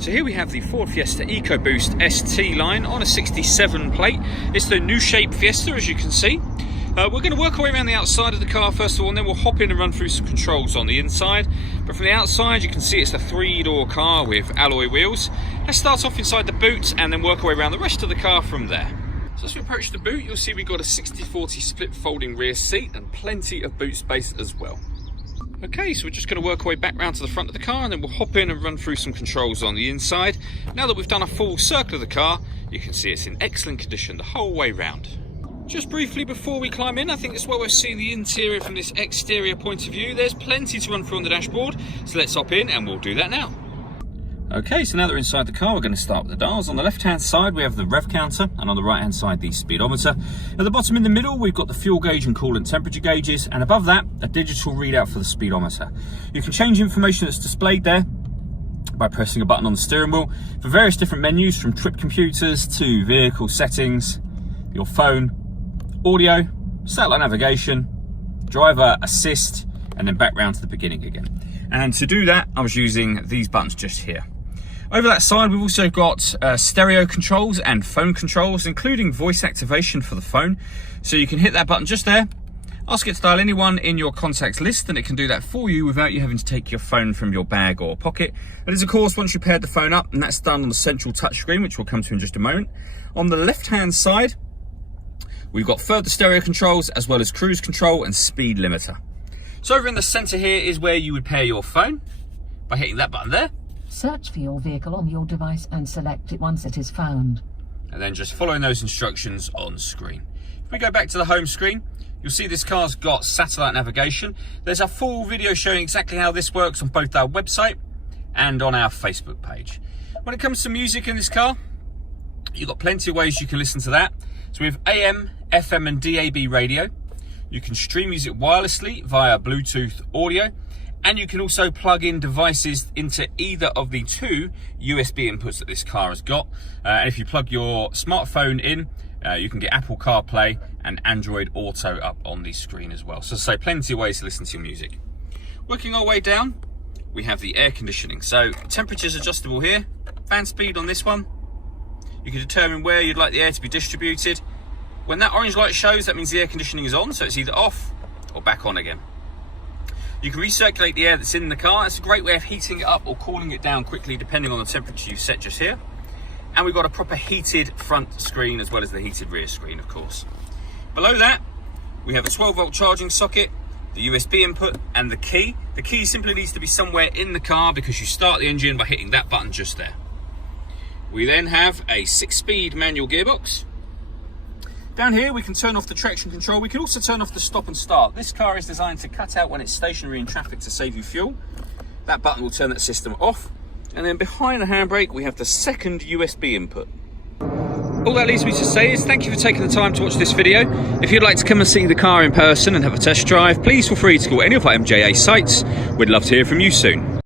So here we have the Ford Fiesta EcoBoost ST line on a 67 plate. It's the new shape Fiesta, as you can see. We're going to work our way around the outside of the car first of all, and then we'll hop in and run through some controls on the inside. But from the outside, you can see it's a 3-door car with alloy wheels. Let's start off inside the boot and then work our way around the rest of the car from there. So as we approach the boot, you'll see we've got a 60/40 split folding rear seat and plenty of boot space as well. Okay, so we're just going to work our way back round to the front of the car and then we'll hop in and run through some controls on the inside. Now that we've done a full circle of the car, you can see it's in excellent condition the whole way round. Just briefly before we climb in, I think it's where we're seeing the interior from this exterior point of view. There's plenty to run through on the dashboard, so let's hop in and we'll do that now. Okay, so now that we're inside the car, we're going to start with the dials. On the left-hand side, we have the rev counter, and on the right-hand side, the speedometer. At the bottom in the middle, we've got the fuel gauge and coolant temperature gauges, and above that, a digital readout for the speedometer. You can change information that's displayed there by pressing a button on the steering wheel for various different menus, from trip computers to vehicle settings, your phone, audio, satellite navigation, driver assist, and then back round to the beginning again. And to do that, I was using these buttons just here. Over that side, we've also got stereo controls and phone controls, including voice activation for the phone. So you can hit that button just there, ask it to dial anyone in your contacts list, and it can do that for you without you having to take your phone from your bag or pocket. That is, of course, once you paired the phone up, and that's done on the central touchscreen, which we'll come to in just a moment. On the left-hand side, we've got further stereo controls, as well as cruise control and speed limiter. So over in the center here is where you would pair your phone by hitting that button there. Search for your vehicle on your device and select it once it is found. And then just following those instructions on screen. If we go back to the home screen, you'll see this car's got satellite navigation. There's a full video showing exactly how this works on both our website and on our Facebook page. When it comes to music in this car, you've got plenty of ways you can listen to that. So we have AM, FM and DAB radio. You can stream music wirelessly via Bluetooth audio, and you can also plug in devices into either of the 2 USB inputs that this car has got. And if you plug your smartphone in, you can get Apple CarPlay and Android Auto up on the screen as well. So plenty of ways to listen to your music. Working our way down, we have the air conditioning. So temperature's adjustable here, fan speed on this one. You can determine where you'd like the air to be distributed. When that orange light shows, that means the air conditioning is on, so it's either off or back on again. You can recirculate the air that's in the car. It's a great way of heating it up or cooling it down quickly, depending on the temperature you've set just here. And we've got a proper heated front screen as well as the heated rear screen, of course. Below that, we have a 12-volt charging socket, the USB input, and the key. The key simply needs to be somewhere in the car because you start the engine by hitting that button just there. We then have a 6-speed manual gearbox. Down here, we can turn off the traction control. We can also turn off the stop and start. This car is designed to cut out when it's stationary in traffic to save you fuel. That button will turn that system off. And then behind the handbrake, we have the second USB input. All that leaves me to say is thank you for taking the time to watch this video. If you'd like to come and see the car in person and have a test drive, please feel free to call any of our MJA sites. We'd love to hear from you soon.